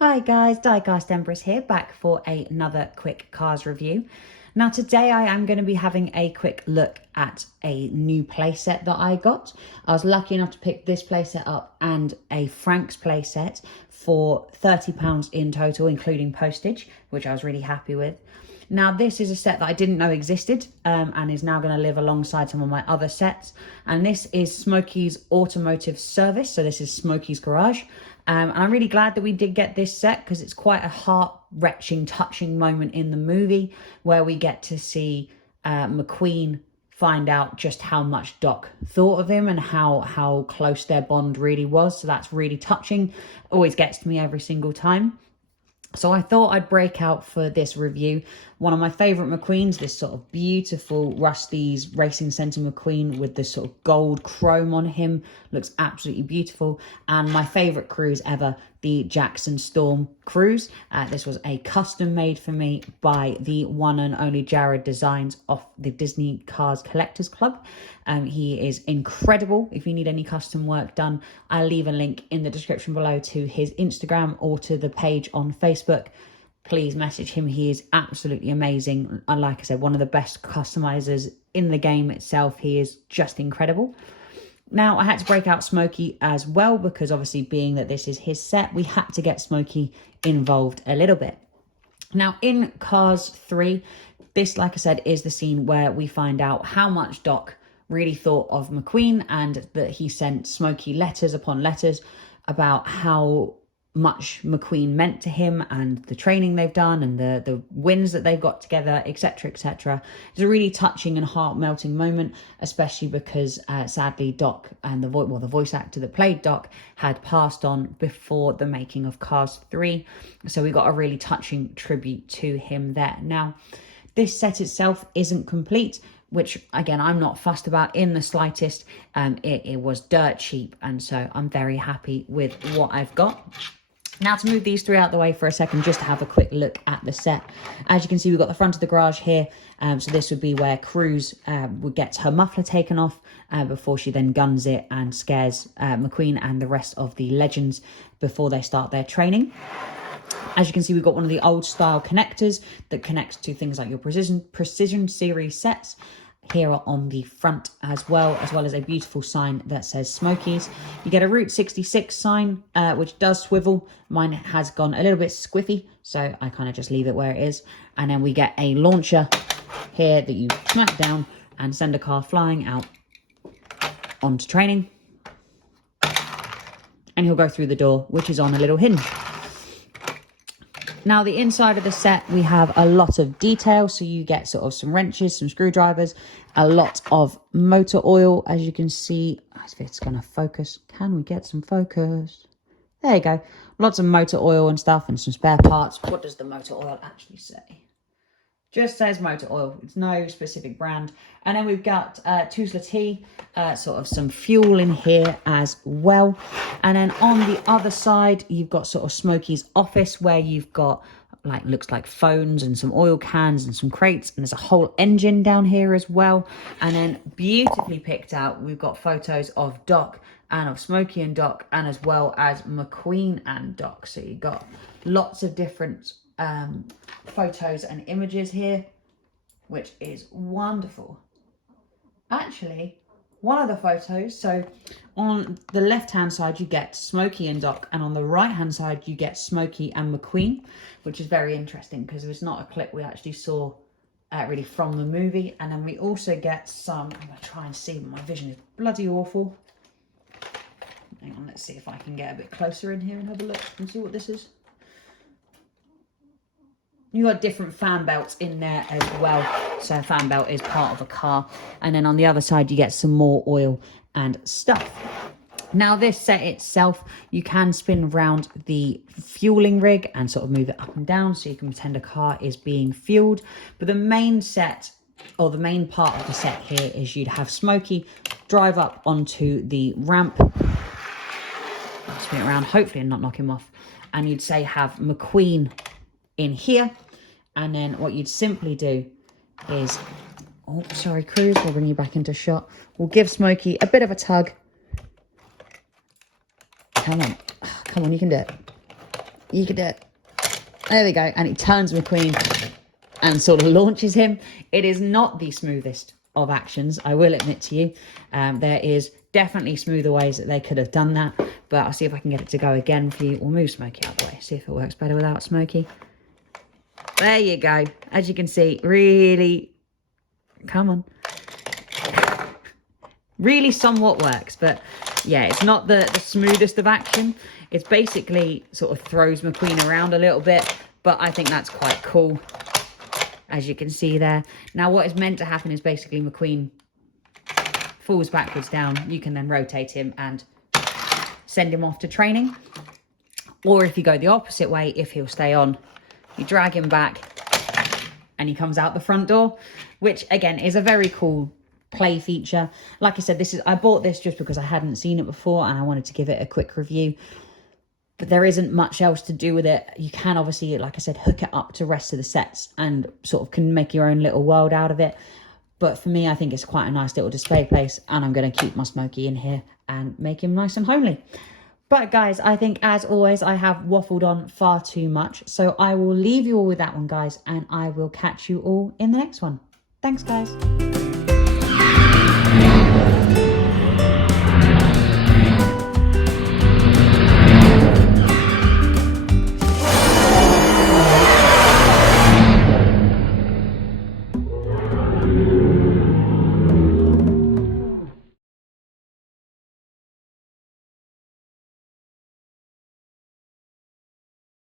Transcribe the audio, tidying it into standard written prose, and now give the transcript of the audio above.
Hi guys, Diecast Empress here, back for another quick cars review. Now today I am going to be having a quick look at a new playset that I got. I was lucky enough to pick this playset up and a Frank's playset for £30 in total, including postage, which I was really happy with. Now this is a set that I didn't know existed and is now going to live alongside some of my other sets. And this is Smokey's Automotive Service, so this is Smokey's Garage. And I'm really glad that we did get this set because it's quite a heart-wrenching, touching moment in the movie where we get to see McQueen find out just how much Doc thought of him and how close their bond really was. So that's really touching. Always gets to me every single time. So I thought I'd break out for this review one of my favourite McQueens, this sort of beautiful Rusty's Racing Centre McQueen with this sort of gold chrome on him. Looks absolutely beautiful. And my favourite cruise ever, the Jackson Storm cruise. This was a custom made for me by the one and only Jared Designs of the Disney Cars Collectors Club. He is incredible. If you need any custom work done, I'll leave a link in the description below to his Instagram or to the page on Facebook. Please message him. He is absolutely amazing. And like I said, one of the best customizers in the game itself. He is just incredible. Now, I had to break out Smokey as well because obviously being that this is his set, we had to get Smokey involved a little bit. Now, in Cars 3, this, like I said, is the scene where we find out how much Doc really thought of McQueen and that he sent Smokey letters upon letters about how much McQueen meant to him and the training they've done and the wins that they've got together, etc, etc. It's a really touching and heart-melting moment, especially because sadly Doc and the voice actor that played Doc had passed on before the making of Cars 3, so we got a really touching tribute to him there. Now, this set itself isn't complete, which again I'm not fussed about in the slightest. It was dirt cheap, and so I'm very happy with what I've got. Now, to move these three out the way for a second, just to have a quick look at the set. As you can see, we've got the front of the garage here. So this would be where Cruz would get her muffler taken off before she then guns it and scares McQueen and the rest of the legends before they start their training. As you can see, we've got one of the old style connectors that connects to things like your precision series sets here on the front, as well as a beautiful sign that says Smokey's. You get a Route 66 sign, which does swivel. Mine has gone a little bit squiffy, so I kind of just leave it where it is. And then we get a launcher here that you smack down and send a car flying out onto training. And he'll go through the door, which is on a little hinge. Now, the inside of the set, we have a lot of detail. So you get sort of some wrenches, some screwdrivers, a lot of motor oil, as you can see. If it's going to focus, can we get some focus? There you go. Lots of motor oil and stuff and some spare parts. What does the motor oil actually say? Just says motor oil. It's no specific brand. And then we've got Tuzla tea, sort of some fuel in here as well. And then on the other side, you've got sort of Smokey's office where you've got looks like phones and some oil cans and some crates. And there's a whole engine down here as well. And then beautifully picked out, we've got photos of Doc and of Smokey and Doc, and as well as McQueen and Doc. So you've got lots of different photos and images here, which is wonderful. Actually, one of the photos, so on the left hand side you get Smokey and Doc, and on the right hand side you get Smokey and McQueen, which is very interesting because it's not a clip we actually saw really from the movie. And then we also get some, I'm going to try and see, my vision is bloody awful. Hang on, let's see if I can get a bit closer in here and have a look and see what this is. You got different fan belts in there as well. So a fan belt is part of a car. And then on the other side, you get some more oil and stuff. Now, this set itself, you can spin around the fueling rig and sort of move it up and down so you can pretend a car is being fueled. But the main set, or the main part of the set here, is you'd have Smokey drive up onto the ramp, spin it around, hopefully not knock him off. And you'd say have McQueen in here, and then what you'd simply do is, oh sorry Cruz, we'll bring you back into shot, we'll give Smokey a bit of a tug Come on. Come on, you can do it. You can do it. There we go. And he turns McQueen and sort of launches him. It is not the smoothest of actions, I will admit to you. There is definitely smoother ways that they could have done that, but I'll see if I can get it to go again for you. We'll move Smokey out of the way, see if it works better without Smokey. There you go. As you can see, really, come on. Really somewhat works, but yeah, it's not the smoothest of action. It's basically sort of throws McQueen around a little bit, but I think that's quite cool, as you can see there. Now, what is meant to happen is basically McQueen falls backwards down. You can then rotate him and send him off to training. Or if you go the opposite way, if he'll stay on, you drag him back and he comes out the front door, which again is a very cool play feature. Like I said, I bought this just because I hadn't seen it before and I wanted to give it a quick review. But there isn't much else to do with it. You can obviously, like I said, hook it up to rest of the sets and sort of can make your own little world out of it. But for me, I think it's quite a nice little display place, and I'm going to keep my Smokey in here and make him nice and homely. But guys, I think as always, I have waffled on far too much. So I will leave you all with that one, guys, and I will catch you all in the next one. Thanks, guys.